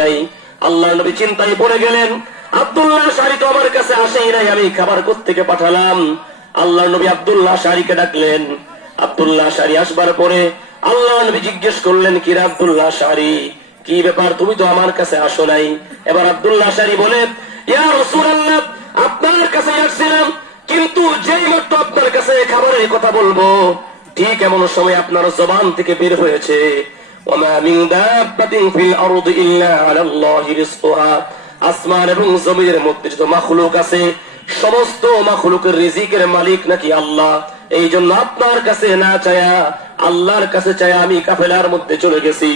নাই। আল্লাহ নবী চিন্তায় পড়ে গেলেন, আব্দুল্লাহ আশআরী তো আমার কাছে আসেই নাই, আমি খাবার কোত্থেকে পাঠালাম। আল্লাহ নবী আব্দুল্লাহ আশআরীকে ডাকলেন। আব্দুল্লাহ আশআরী আসবার পরে আল্লাহ নবী জিজ্ঞেস করলেন, কি রে আব্দুল্লাহ আশআরী, কি ব্যাপার, তুমি তো আমার কাছে আসো নাই? এবার আব্দুল্লাহ আশআরী বলে, ইয়া রাসূলুল্লাহ, আপনার কাছে আসছিলাম, কিন্তু যেই মাত্র আপনার কাছে খাবারের কথা বলবো ঠিক এমন সময় আপনার জবান থেকে বের হয়েছে, ওয়ামা মিন দাব্বাতিন ফিল আরদি ইল্লা আলাল্লাহি রিজকুহা, আসমান এবং জমিনের মধ্যে যত মাখলুক আছে সমস্ত মাখলুকের রিজিকের মালিক নাকি আল্লাহ। এই জন্য আপনার কাছে না চায়া আল্লাহর কাছে চায়া আমি কাফেলার মধ্যে চলে গেছি।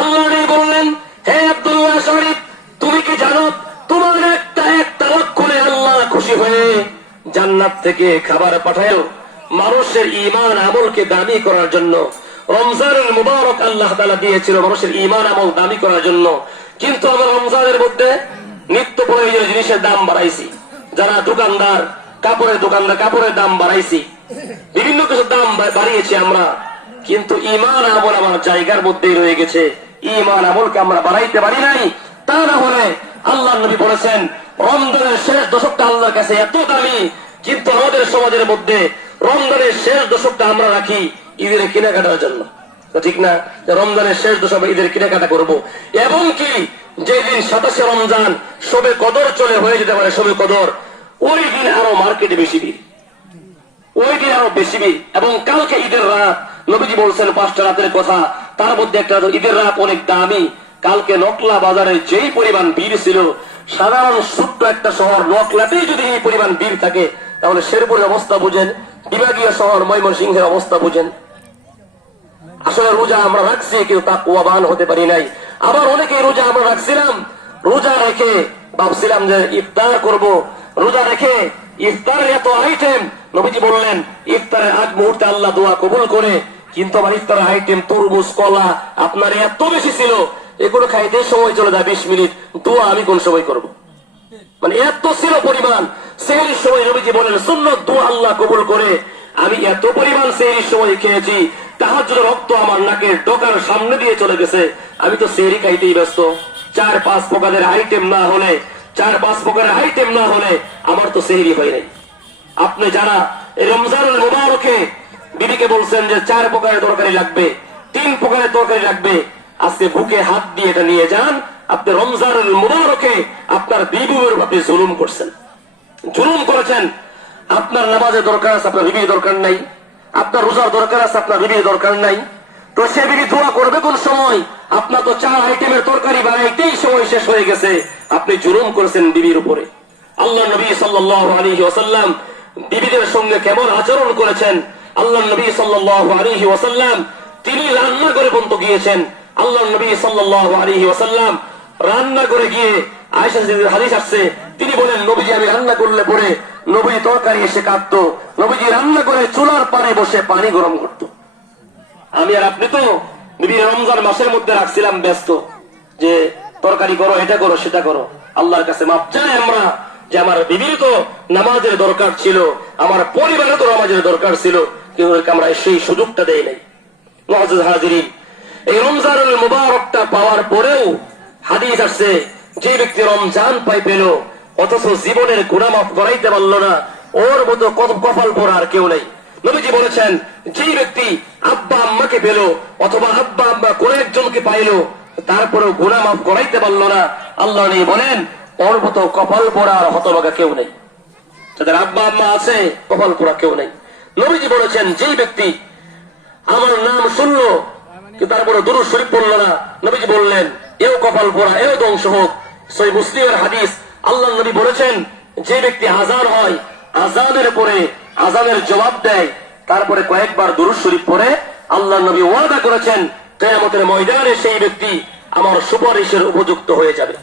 আল্লাহ বললেন, হে আব্দুল্লাহ আশআরী, তুমি কি জানো তোমার একটা লক্ষণে আল্লাহ খুশি হয়ে জান্নাত থেকে খাবার পাঠায় মানুষের ঈমান আমলকে দামি করার জন্য। রমজানের মুবারক আল্লাহ তাআলা দিয়েছিল মানুষের ঈমান আমল দামি করার জন্য, কিন্তু আমরা রমজানের মধ্যে নিত্য প্রয়োজনীয় জিনিসের দাম বাড়াইছি। যারা দোকানদার, কাপড়ের দোকানদার, কাপড়ের দাম বাড়াইছি, বিভিন্ন কিছুর দাম বাড়িয়েছি আমরা, কিন্তু ঈমান আমল আমার জায়গার মধ্যেই রয়ে গেছে। ঈমান আমলকে আমরা বাড়াইতে পারি নাই। তা না হলে আল্লাহ নবী বলেছেন, রমজানের শেষ দশকটা আল্লাহর কাছে এত দামি, কিন্তু আমাদের সমাজের মধ্যে রমজানের শেষ দশকটা আমরা রাখি ঈদের কেনাকাটার জন্য। ঠিক না? রমজানের শেষ দশকে ঈদের কেনাকাটা করবো, এবং কি যেদিন 27শে রমজান শবে কদর চলে হয়ে যেতে পারে শবে কদর, ওই দিন আরো মার্কেটে বেশি ভিড়, ওই দিন আরো বেশি ভিড়। এবং কালকে ঈদের রাত, নবীজি বলছেন 5টা রাতের কথা, তার মধ্যে একটা ঈদের রাত অনেক দামি। কালকে নকলা বাজারে যেই পরিমাণ ভিড় ছিল, সাধারণ ছোট্ট একটা শহর নকলাতেই যদি এই পরিমাণ ভিড় থাকে, তাহলে শেরপুরের অবস্থা বুঝেন, বিভাগীয় শহর ময়মনসিংহের অবস্থা বুঝেন। আসলে রোজা আমরা রাখছি, কিন্তু তাকওয়াবান হতে পারি নাই। আবার অনেকে রোজা আমরা রাখছিলাম, রোজা রেখে ভাবছিলাম যে ইফতার করব, রোজা রেখে ইফতারের এত আইটেম, নবীজি বললেন ইফতারের আগ মুহূর্তে আল্লাহ দোয়া কবুল করে, কিন্তু আমার ইফতারের আইটেম তরমুজ, কলা আপনার এত বেশি ছিল, এগুলো খাইতে সময় চলে যায় 20 মিনিট, দোয়া আমি কোন সময় করব? মানে এত ছিল পরিমাণ। সেহরির সময় নবীজি বলেন সুন্নত দোয়া আল্লাহ কবুল করে। আমি এত পরিমাণ সেহরির সময় খেয়েছি, তাহাজ্জুদের রক্ত আমার নাকের ডগার সামনে দিয়ে চলে গেছে। আমি তো সেহরি খাইতেই ব্যস্ত। 4-5 প্রকারের আইটেম না হলে, 4-5 প্রকারের আইটেম না হলে আমার তো সেহরি হয় নাই। আপনি যারা এই রমজানুল মুবারকে বিবিকে বলছেন যে 4 প্রকারের তরকারি লাগবে, 3 প্রকারের তরকারি লাগবে, আজকে বুকে হাত দিয়ে এটা নিয়ে যান। আপনি রমজানুল মুবারকে আপনার বিবির উপর জুলুম করছেন, জুলুম করেছেন। আপনার নামাজের দরকার আছে, আপনার বিবির দরকার নাই। আপনার রোজার দরকার আছে, আপনার বিবির দরকার নাই। তো সে বিবি দোয়া করবে কোন সময়? আপনার তো 4 আইটেমের তরকারি বানাইতেই সময় শেষ হয়ে গেছে, আপনি জুলুম করেছেন বিবির উপরে। আল্লাহ নবী সাল্লাল্লাহু আলাইহি ওয়াসাল্লাম বিবিদের সঙ্গে কেমন আচরণ করেছেন। আল্লাহ নবী সাল্লাল্লাহু আলাইহি ওয়াসাল্লাম তিনি রান্না করে পর্যন্ত গিয়েছেন। আল্লাহ নবী সাল্লাল্লাহু আলাইহি ওয়াসাল্লাম রান্না করে গিয়ে আয়েশা সিদ্দিকার হাদিস আসছে, তিনি বলেন নবীজি আমি রান্না করলে পরে নবী তরকারি এসে কাটতো, নবীজি রান্না করে চুলার পারে বসে পানি গরম করতো। আমি আর আপনি তো বিভিন্ন রমজান মাসের মধ্যে রাখছিলাম ব্যস্ত, যে তরকারি করো, এটা করো, সেটা করো। আল্লাহর কাছে মাপ চাই আমরা যে আমার বিবির তো নামাজের দরকার ছিল, আমার পরিবারে তো নামাজের দরকার ছিল, কিন্তু আমরা সেই সুযোগটা দেই নাই। মুআজ্জাজ হাজিরিন, এই রমজানুল মুবারকটা পাওয়ার পরেও হাদিস আসছে, যে ব্যক্তি রমজান পেল অথচ জীবনের গুনাহ মাফ করাইতে পারল না, ওর মতো কত কপাল পোড়া আর কেউ নেই। নবীজি বলেছেন, যে ব্যক্তি আব্বা আম্মাকে পেল অথবা আব্বা আম্মা কোন একজনকে পাইল, তারপরেও গুনাহ মাফ করাইতে পারল না, আল্লাহ নেই বলেন ওর মতো কপাল পোড়া আর হতভাগা কেউ নেই। যাদের আব্বা আম্মা আছে, কপাল পোড়া কেউ নেই। নবীজি বলেছেন, যে ব্যক্তি আমার নাম শুনলো কিন্তু তারপরে দুরূদ শরীফ পড়লো না, নবীজি বললেন এও কপাল পোড়া, এও ধ্বংস হোক। সহিহ মুসলিমের হাদিস, আল্লাহ নবী বলেছেন, যে ব্যক্তি আযান হয়, আযানের পরে আযানের জবাব দেয়, তারপরে কয়েকবার দুরূদ শরীফ পড়ে, আল্লাহ নবী ওয়াদা করেছেন কিয়ামতের ময়দানে সেই ব্যক্তি আমার সুপারিশের উপযুক্ত হয়ে যাবে।